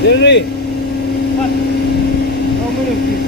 Jerry, what? How many of you?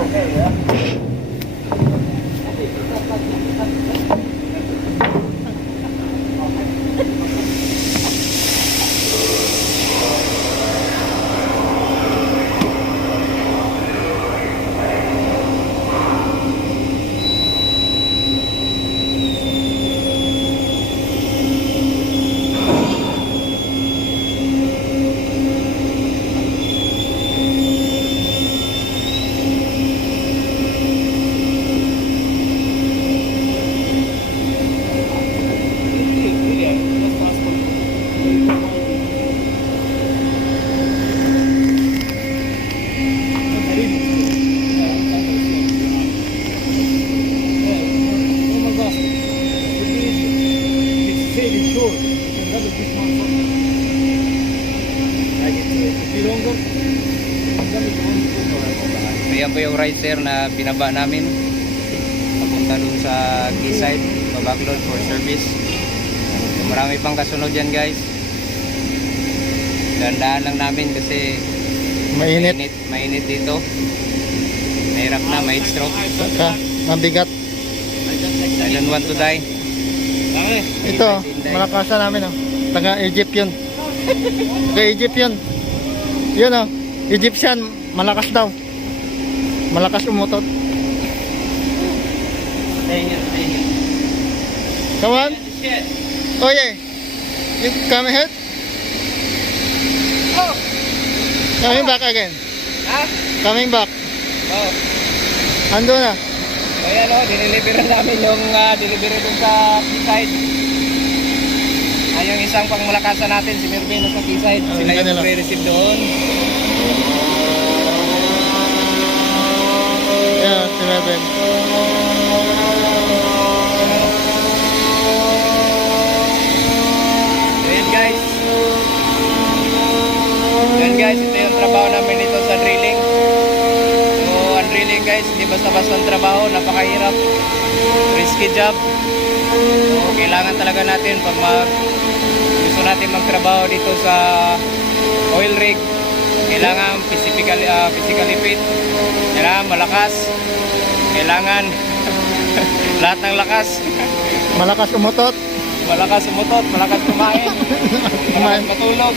Okay, yeah. Ayan po yung rider na binaba namin papunta dun sa quayside, babackload for service. So, marami pang kasunod yan guys. Dandaan lang namin kasi mainit dito. Mahirap na, may stroke. Mabigat. I don't want to die. Ito, malakasan namin oh. Taga Egypt yun. Taga Egypt yun. Yun oh, Egyptian, malakas daw. Malakas umutot. Come on. Oh yeah. You come ahead. Oh. Coming back again. Ha? Coming back. Oh. Ando na. So yan o, dinilivery namin yung delivery dun sa quayside. Yung isang pangmalakasan natin, si Mervino sa quayside. Sila yung pre-receive doon. Yeah, si Mervin. Yan guys, ito yung trabaho namin dito sa drilling. So, ang drilling guys, hindi basta-basta ang trabaho, napakahirap. Risky job. So, kailangan kailangan talaga natin pag gusto natin magtrabaho dito sa oil rig. Kailangan physically fit, kailangan malakas, kailangan lahat ng lakas. Malakas umutot. Malakas umutot, malakas kumain, malakas matulog.